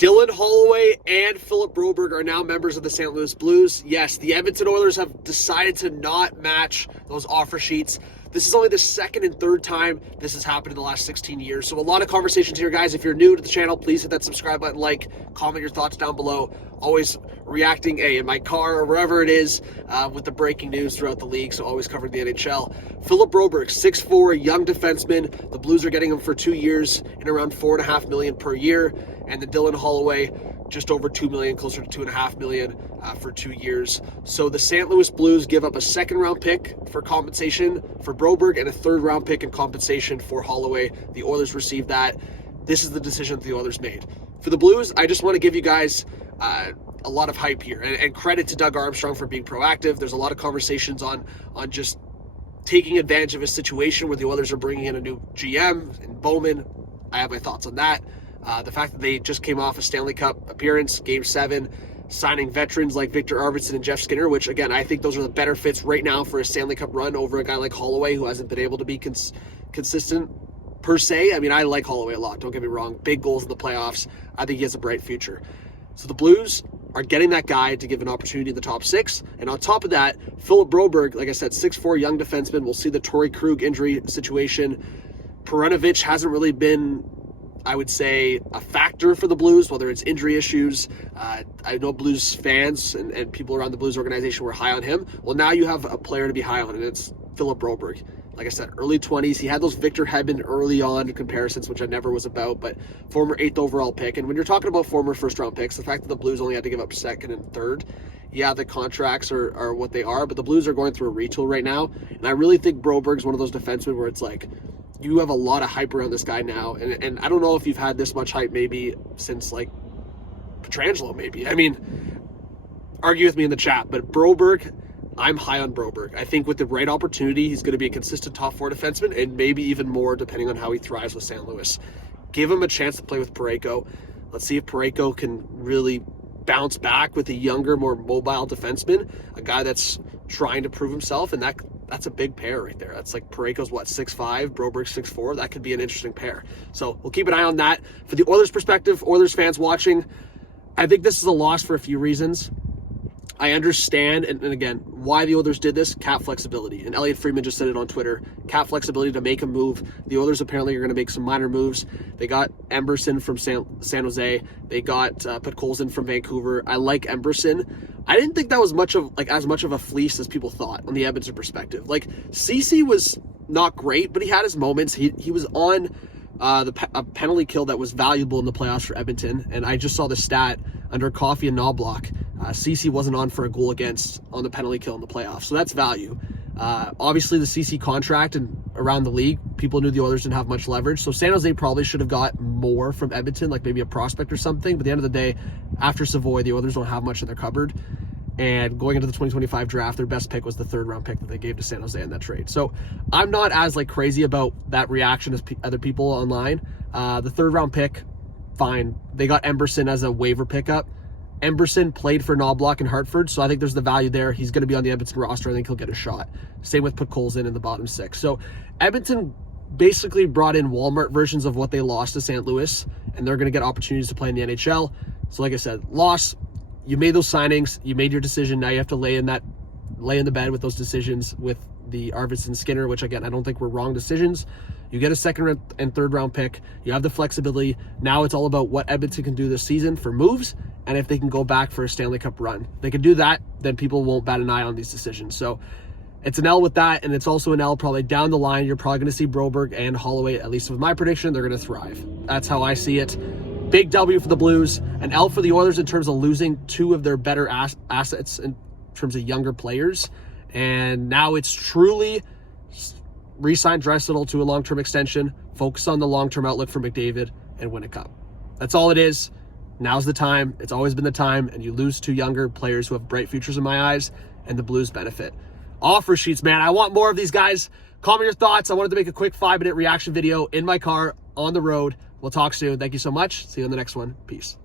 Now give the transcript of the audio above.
Dylan Holloway and Philip Broberg are now members of the St. Louis Blues. Yes, the Edmonton Oilers have decided to not match those offer sheets. This is only the second and third time this has happened in the last 16 years. So a lot of conversations here, guys. If you're new to the channel, please hit that subscribe button, comment your thoughts down below. Always reacting, in my car or wherever it is, with the breaking news throughout the league. So always covering the NHL. Philip Broberg, 6'4", young defenseman. The Blues are getting him for 2 years and around $4.5 million per year. And the Dylan Holloway, just over $2 million, closer to $2.5 million for 2 years. So the St. Louis Blues give up a second-round pick for compensation for Broberg and a third-round pick in compensation for Holloway. The Oilers received that. This is the decision that the Oilers made. For the Blues, I just want to give you guys a lot of hype here, and credit to Doug Armstrong for being proactive. There's a lot of conversations on just taking advantage of a situation where the Oilers are bringing in a new GM and Bowman. I have my thoughts on that. The fact that they just came off a Stanley Cup appearance, Game 7, signing veterans like Victor Arvidsson and Jeff Skinner, which, again, I think those are the better fits right now for a Stanley Cup run over a guy like Holloway, who hasn't been able to be consistent per se. I mean, I like Holloway a lot, don't get me wrong. Big goals in the playoffs. I think he has a bright future. So the Blues are getting that guy to give an opportunity in the top 6. And on top of that, Philip Broberg, like I said, 6'4", young defenseman. We'll see the Torrey Krug injury situation. Perunovich hasn't really been, I would say, a factor for the Blues, whether it's injury issues. I know Blues fans and people around the Blues organization were high on him. Well, now you have a player to be high on, and it's Philip Broberg. Like I said, early 20s. He had those Victor Hedman early on comparisons, which I never was about, but former 8th overall pick. And when you're talking about former first-round picks, the fact that the Blues only had to give up second and third, yeah, the contracts are what they are, but the Blues are going through a retool right now. And I really think Broberg's one of those defensemen where it's like, you have a lot of hype around this guy now. And I don't know if you've had this much hype maybe since, like, Pietrangelo maybe. I mean, argue with me in the chat, but Broberg, I'm high on Broberg. I think with the right opportunity, he's going to be a consistent top 4 defenseman, and maybe even more depending on how he thrives with St. Louis. Give him a chance to play with Parayko. Let's see if Parayko can really bounce back with a younger, more mobile defenseman, a guy that's trying to prove himself, and that's a big pair right there. That's like Parayko's, 6'5", Broberg's 6'4". That could be an interesting pair. So we'll keep an eye on that. For the Oilers perspective, Oilers fans watching, I think this is a loss for a few reasons. I understand, and again, why the Oilers did this, cap flexibility. And Elliot Friedman just said it on Twitter, cap flexibility to make a move. The Oilers apparently are going to make some minor moves. They got Emberson from San Jose. They got Podkolzin from Vancouver. I like Emberson. I didn't think that was as much of a fleece as people thought on the Edmonton perspective. Ceci was not great, but he had his moments. He was on a penalty kill that was valuable in the playoffs for Edmonton, and I just saw the stat under Coffey and Knobloch. Ceci wasn't on for a goal against on the penalty kill in the playoffs, so that's value. Obviously, the Ceci contract and around the league, people knew the Oilers didn't have much leverage, so San Jose probably should have got more from Edmonton, like maybe a prospect or something, but at the end of the day, after Savoy, the Oilers don't have much in their cupboard, and going into the 2025 draft, their best pick was the 3rd-round pick that they gave to San Jose in that trade. So I'm not as crazy about that reaction as other people online. The 3rd-round pick, fine. They got Emberson as a waiver pickup. Emberson played for Knobloch and Hartford, so I think there's the value there. He's going to be on the Edmonton roster. I think he'll get a shot. Same with Podkolzin in the bottom 6. So Edmonton basically brought in Walmart versions of what they lost to St. Louis, and they're going to get opportunities to play in the NHL. So like I said, loss. You made those signings. You made your decision. Now you have to lay in the bed with those decisions with the Arvidsson Skinner, which, again, I don't think were wrong decisions. You get a 2nd and 3rd-round pick. You have the flexibility. Now it's all about what Edmonton can do this season for moves, and if they can go back for a Stanley Cup run. If they can do that, then people won't bat an eye on these decisions. So it's an L with that, and it's also an L probably down the line. You're probably going to see Broberg and Holloway, at least with my prediction, they're going to thrive. That's how I see it. Big W for the Blues. An L for the Oilers in terms of losing 2 of their better assets in terms of younger players. And now it's truly re-sign Draisaitl to a long-term extension, focus on the long-term outlook for McDavid, and win a cup. That's all it is. Now's the time. It's always been the time, and you lose 2 younger players who have bright futures in my eyes, and the Blues benefit. Offer sheets, man. I want more of these guys. Comment your thoughts. I wanted to make a quick 5-minute reaction video in my car on the road. We'll talk soon. Thank you so much. See you in the next one. Peace.